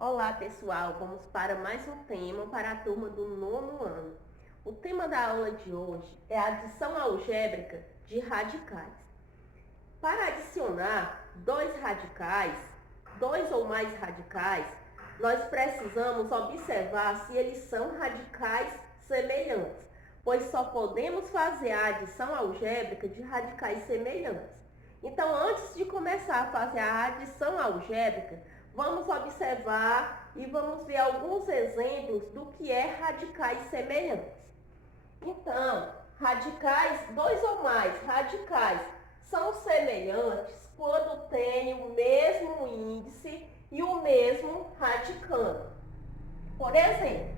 Olá, pessoal! Vamos para mais um tema para a turma do 9º ano. O tema da aula de hoje é a adição algébrica de radicais. Para adicionar dois radicais, dois ou mais radicais, nós precisamos observar se eles são radicais semelhantes, pois só podemos fazer a adição algébrica de radicais semelhantes. Então, antes de começar a fazer a adição algébrica, vamos observar e vamos ver alguns exemplos do que é radicais semelhantes. Então, radicais, dois ou mais radicais são semelhantes quando têm o mesmo índice e o mesmo radicando. Por exemplo,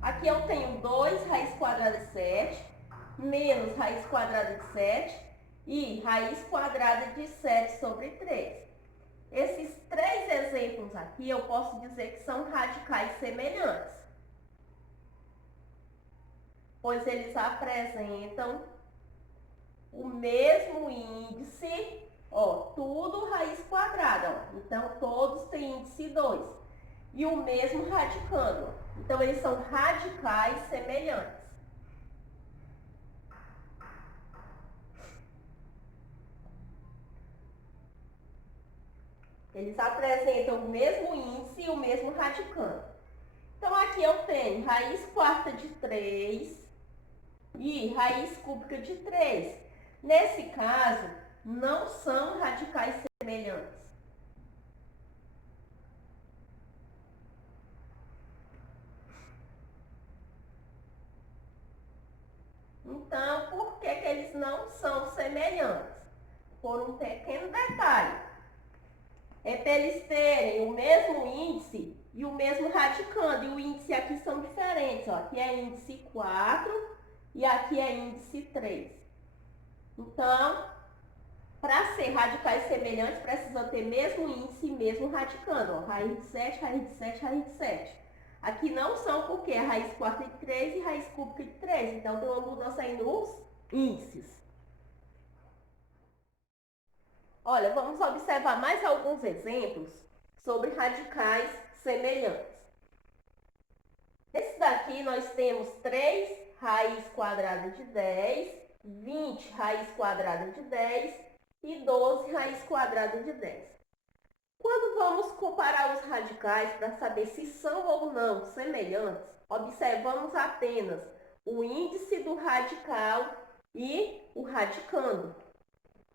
aqui eu tenho 2 raiz quadrada de 7 menos raiz quadrada de 7 e raiz quadrada de 7 sobre 3. Esses três exemplos aqui eu posso dizer que são radicais semelhantes, pois eles apresentam o mesmo índice, ó, tudo raiz quadrada, ó. Então todos têm índice 2 e o mesmo radicando, ó. Então eles são radicais semelhantes. Eles apresentam o mesmo índice e o mesmo radicando. Então aqui eu tenho raiz quarta de 3 e raiz cúbica de 3. Nesse caso, não são radicais semelhantes. Então, por que eles não são semelhantes? Por um pequeno detalhe. É para eles terem o mesmo índice e o mesmo radicando. E o índice aqui são diferentes. Ó. Aqui é índice 4 e aqui é índice 3. Então, para ser radicais semelhantes, precisa ter mesmo índice e mesmo radicando. Ó. Raiz de 7, raiz de 7, raiz de 7. Aqui não são porque é raiz quarta de 3 e raiz cúbica de 3. Então, tem uma mudança aí nos índices. Olha, vamos observar mais alguns exemplos sobre radicais semelhantes. Esse daqui nós temos 3 raiz quadrada de 10, 20 raiz quadrada de 10 e 12 raiz quadrada de 10. Quando vamos comparar os radicais para saber se são ou não semelhantes, observamos apenas o índice do radical e o radicando.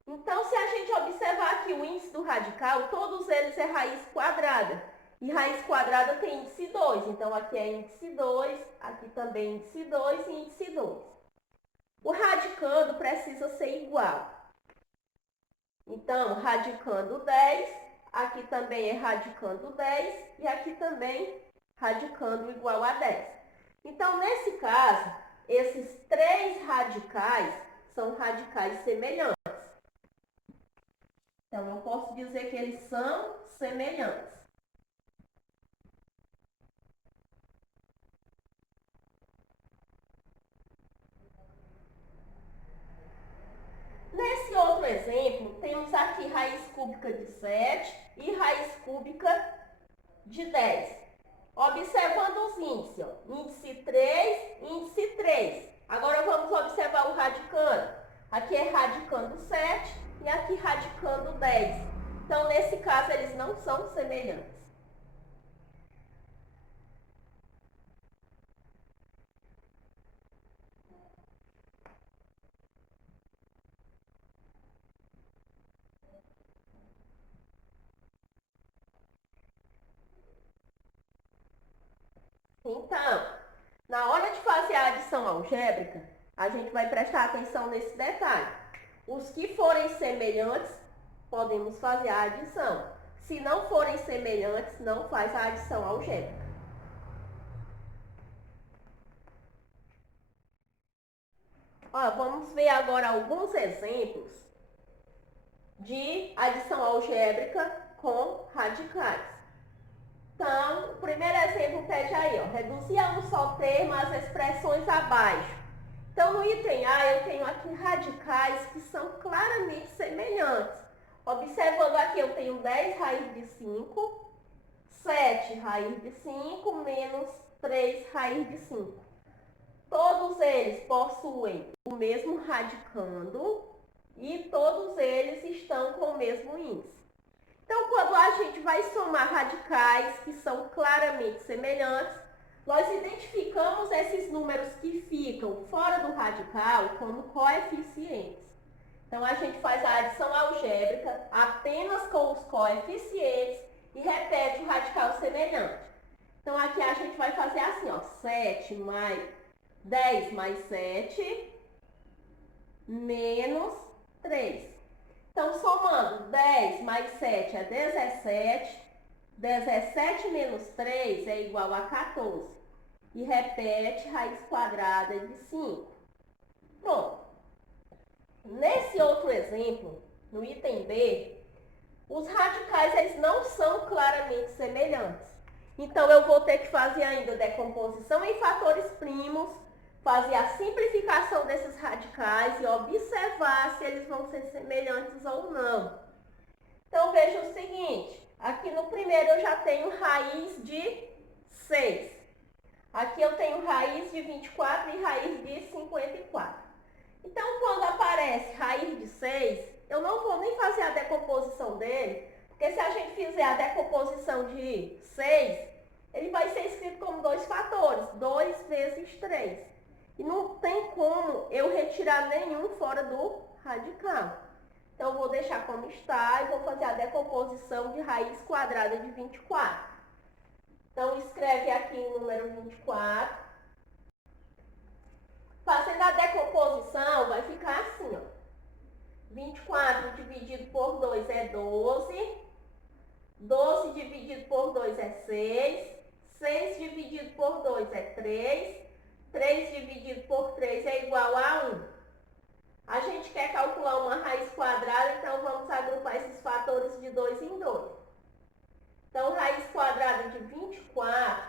Então, se a gente observar aqui o índice do radical, todos eles é raiz quadrada. E raiz quadrada tem índice 2. Então, aqui é índice 2, aqui também índice 2 e índice 2. O radicando precisa ser igual. Então, radicando 10, aqui também é radicando 10 e aqui também radicando igual a 10. Então, nesse caso, esses três radicais são radicais semelhantes. Então, eu posso dizer que eles são semelhantes. Nesse outro exemplo, temos aqui raiz cúbica de 7 e raiz cúbica de 10. Observando os índices, ó. Índice 3, índice 3. Agora vamos observar o radicando. Aqui é radicando 7 e aqui radicando 10. Então, nesse caso, eles não são semelhantes. Então, na hora de fazer a adição algébrica, a gente vai prestar atenção nesse detalhe. Os que forem semelhantes, podemos fazer a adição. Se não forem semelhantes, não faz a adição algébrica. Ó, vamos ver agora alguns exemplos de adição algébrica com radicais. Então, o primeiro exemplo pede aí, ó, reduzir a um só termo as expressões abaixo. Então, no item A, eu tenho aqui radicais que são claramente semelhantes. Observando aqui, eu tenho 10 raiz de 5, 7 raiz de 5 menos 3 raiz de 5. Todos eles possuem o mesmo radicando e todos eles estão com o mesmo índice. Então, quando a gente vai somar radicais que são claramente semelhantes, nós identificamos esses números que ficam fora do radical como coeficientes. Então, a gente faz a adição algébrica apenas com os coeficientes e repete o radical semelhante. Então, aqui a gente vai fazer assim, ó, 7 mais 10 mais 7 menos 3. Então, somando 10 mais 7 é 17, 17 menos 3 é igual a 14. E repete raiz quadrada de 5. Pronto. Nesse outro exemplo, no item B, os radicais eles não são claramente semelhantes. Então, eu vou ter que fazer ainda decomposição em fatores primos, fazer a simplificação desses radicais e observar se eles vão ser semelhantes ou não. Então, veja o seguinte, aqui no primeiro eu já tenho raiz de 6. Aqui eu tenho raiz de 24 e raiz de 54. Então, quando aparece raiz de 6, eu não vou nem fazer a decomposição dele, porque se a gente fizer a decomposição de 6, ele vai ser escrito como 2 fatores, 2 vezes 3. E não tem como eu retirar nenhum fora do radical. Então, eu vou deixar como está e vou fazer a decomposição de raiz quadrada de 24. Então, escreve aqui o número 24. Fazendo a decomposição, vai ficar assim, ó. 24 dividido por 2 é 12. 12 dividido por 2 é 6. 6 dividido por 2 é 3. 3 dividido por 3 é igual a 1. A gente quer calcular uma raiz quadrada, então vamos agrupar esses fatores de 2 em 2. Então, raiz quadrada de 24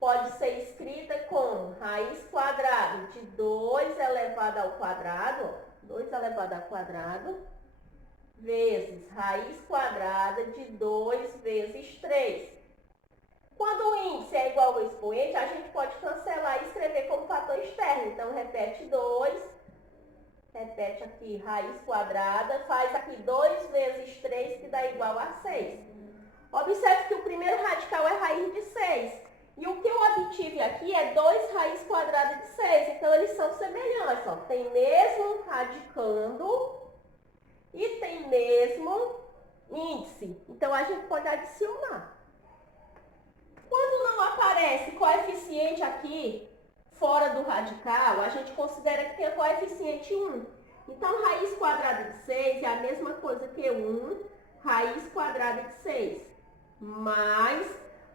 pode ser escrita como raiz quadrada de 2 elevado ao quadrado, 2 elevado ao quadrado, vezes raiz quadrada de 2 vezes 3. Quando o índice é igual ao expoente, a gente pode cancelar e escrever como fator externo. Então, repete 2, repete aqui raiz quadrada, faz aqui 2 vezes 3, que dá igual a 6. Observe que o primeiro radical é raiz de 6. E o que eu obtive aqui é 2 raiz quadrada de 6. Então, eles são semelhantes. Ó. Tem mesmo radicando e tem mesmo índice. Então, a gente pode adicionar. Quando não aparece coeficiente aqui fora do radical, a gente considera que tem coeficiente 1. Então, raiz quadrada de 6 é a mesma coisa que 1 raiz quadrada de 6. Mas,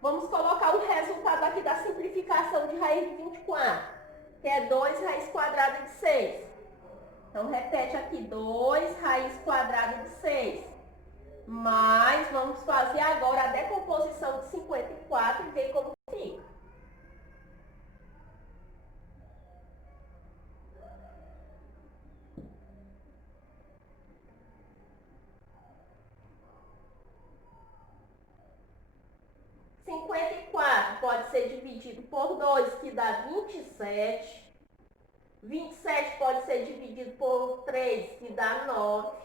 vamos colocar o resultado aqui da simplificação de raiz de 24, que é 2 raiz quadrada de 6. Então, repete aqui, 2 raiz quadrada de 6. Mas vamos fazer agora a decomposição de 54 e ver como fica. Pode ser dividido por 2, que dá 27. 27 pode ser dividido por 3, que dá 9.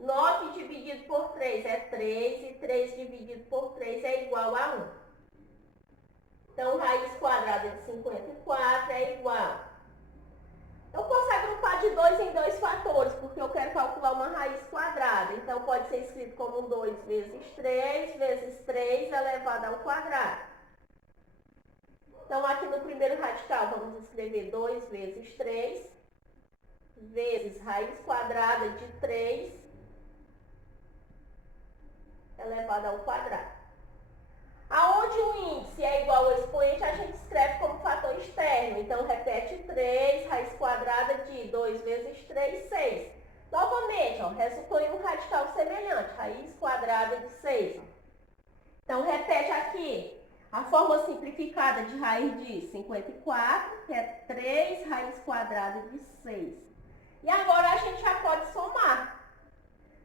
9 dividido por 3 é 3, e 3 dividido por 3 é igual a 1. Então, raiz quadrada de 54 é igual. Eu posso agrupar de 2 em 2 fatores, porque eu quero calcular uma raiz quadrada. Então, pode ser escrito como 2 vezes 3 elevado ao quadrado. Então, aqui no primeiro radical, vamos escrever 2 vezes 3 vezes raiz quadrada de 3 elevado ao quadrado. Aonde o índice é igual ao expoente, a gente escreve como fator externo. Então, repete 3, raiz quadrada de 2 vezes 3, 6. Novamente, ó, resultou em um radical semelhante, raiz quadrada de 6. Então, repete aqui a forma simplificada de raiz de 54, que é 3 raiz quadrada de 6. E agora a gente já pode somar.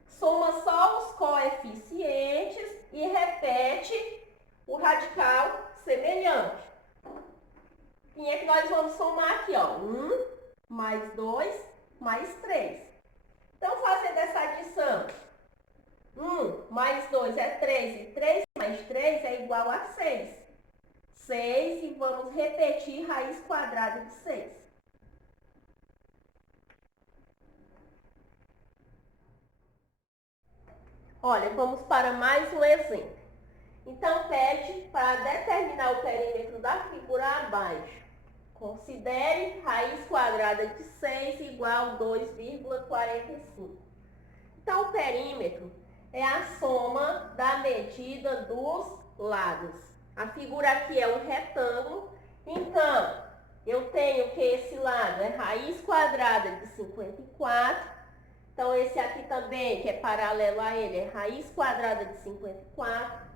Soma só os coeficientes e repete o radical semelhante. Quem é que nós vamos somar aqui, ó? 1 mais 2 mais 3. Então, fazendo essa adição, 1 mais 2 é 3 e 3 mais 3 é igual a 6. 6 e vamos repetir raiz quadrada de 6. Olha, vamos para mais um exemplo. Então, pede para determinar o perímetro da figura abaixo. Considere raiz quadrada de 6 igual a 2,45. Então, o perímetro é a soma da medida dos lados. A figura aqui é um retângulo, então eu tenho que esse lado é raiz quadrada de 54. Então, esse aqui também, que é paralelo a ele, é raiz quadrada de 54.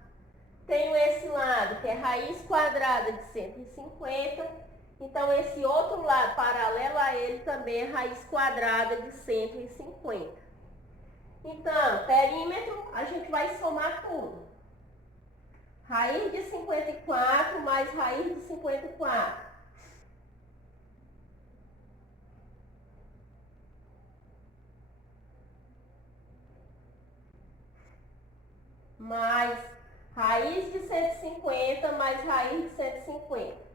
Tenho esse lado, que é raiz quadrada de 150. Então, esse outro lado, paralelo a ele, também é raiz quadrada de 150. Então, perímetro, a gente vai somar tudo. Raiz de 54 mais raiz de 54. Mais raiz de 150 mais raiz de 150.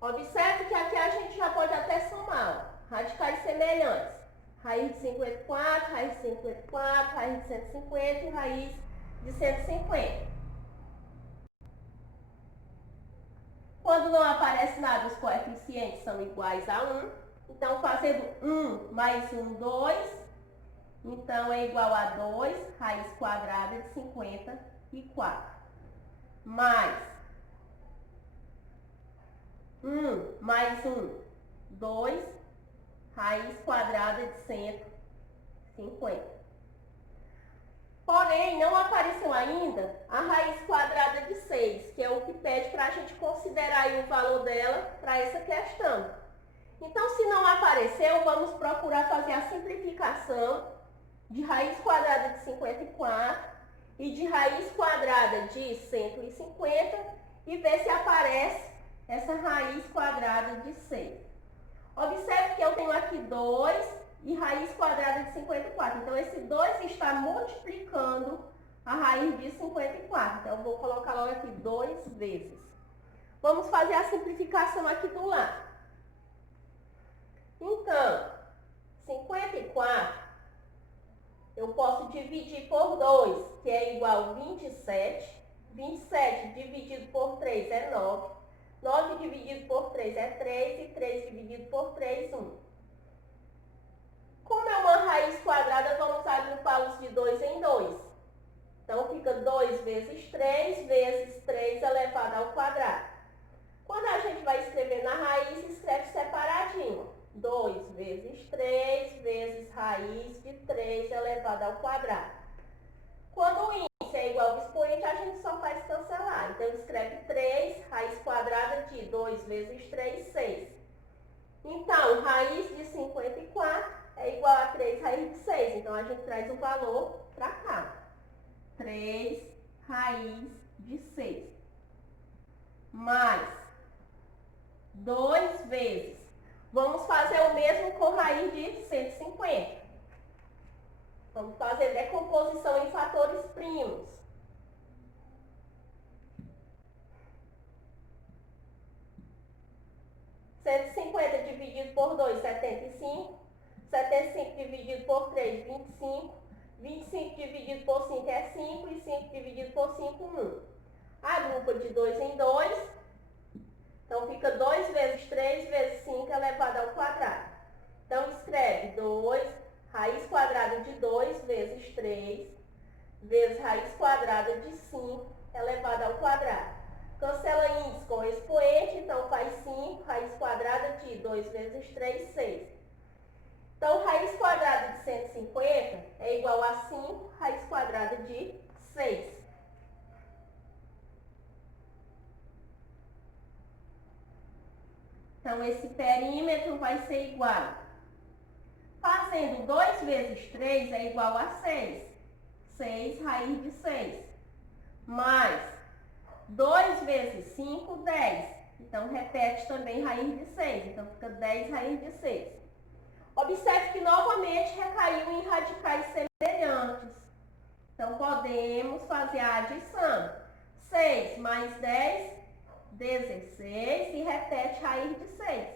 Observe que aqui a gente já pode até somar, ó, radicais semelhantes. Raiz de 54, raiz de 54, raiz de 150 e raiz de 150. Quando não aparece nada, os coeficientes são iguais a 1. Então, fazendo 1 mais 1, 2. Então, é igual a 2, raiz quadrada de 54. Mais 1 mais 1, 2, raiz quadrada de 150. Porém, não apareceu ainda a raiz quadrada de 6, que é o que pede para a gente considerar aí o valor dela para essa questão. Então, se não apareceu, vamos procurar fazer a simplificação de raiz quadrada de 54 e de raiz quadrada de 150 e ver se aparece essa raiz quadrada de 6. Observe que eu tenho aqui 2 e raiz quadrada de 54. Então, esse 2 está multiplicando a raiz de 54. Então, eu vou colocar logo aqui 2 vezes. Vamos fazer a simplificação aqui do lado. Então, 54, eu posso dividir por 2, que é igual a 27. 27 dividido por 3 é 9. 9 dividido por 3 é 3 e 3 dividido por 3, 1. Como é uma raiz quadrada, vamos agrupá-los de 2 em 2. Então, fica 2 vezes 3 elevado ao quadrado. Quando a gente vai escrever na raiz, escreve separadinho. 2 vezes 3 vezes raiz de 3 elevado ao quadrado. Quando o índice é igual ao expoente, a gente só faz cancelar. Então, escreve 3, raiz quadrada de 2 vezes 3, 6. Então, raiz de 54 é igual a 3 raiz de 6. Então, a gente traz o valor para cá. 3 raiz de 6. Mais 2 vezes. Vamos fazer o mesmo com raiz de 150. Vamos fazer decomposição em fatores primos. 150 dividido por 2, 75. 75 dividido por 3, 25. 25 dividido por 5 é 5 e 5 dividido por 5, 1. Agrupa de 2 em 2. Então, fica 2 vezes 3 vezes 5 elevado ao quadrado. Então, escreve 2, raiz quadrada de 2 vezes 3, vezes raiz quadrada de 5 elevado ao quadrado. Cancela índice com expoente, então faz 5, raiz quadrada de 2 vezes 3, 6. Então, raiz quadrada de 150 é igual a 5, raiz quadrada de 6. Então, esse perímetro vai ser igual. Fazendo 2 vezes 3 é igual a 6. 6 raiz de 6. Mais 2 vezes 5, 10. Então, repete também raiz de 6. Então, fica 10 raiz de 6. Observe que novamente recaiu em radicais semelhantes. Então, podemos fazer a adição. 6 mais 10, 16 e repete raiz de 6.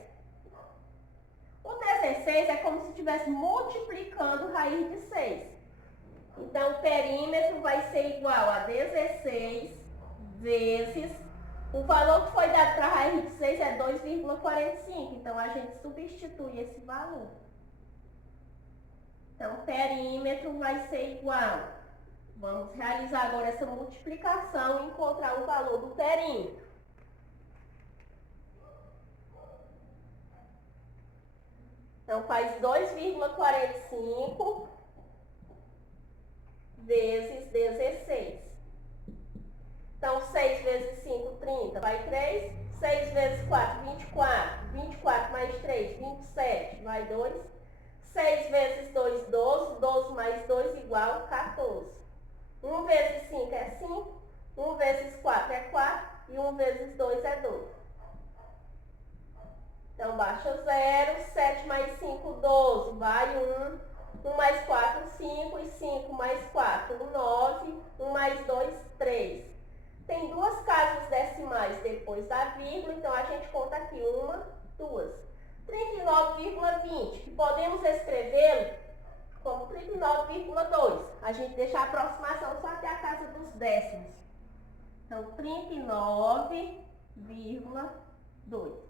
O 16 é como se estivesse multiplicando raiz de 6. Então, o perímetro vai ser igual a 16 vezes... O valor que foi dado para a raiz de 6 é 2,45. Então, a gente substitui esse valor. Então, o perímetro vai ser igual. Vamos realizar agora essa multiplicação e encontrar o valor do perímetro. Então, faz 2,45 vezes 16. Então, 6 vezes 5, 30, vai 3. 6 vezes 4, 24. 24 mais 3, 27, vai 2. 6 vezes 2, 12. 12 mais 2 igual 14. 1 vezes 5 é 5. 1 vezes 4 é 4. E 1 vezes 2 é 2. Então, baixa 0. 7 mais 5, 12, vai 1. 1 mais 4, 5. E 5 mais 4, 9. 1 mais 2, 3. Tem duas casas decimais depois da vírgula, então a gente conta aqui 1, 2. 39,20, que podemos escrevê-lo como 39,2. A gente deixa a aproximação só até a casa dos décimos. Então, 39,2.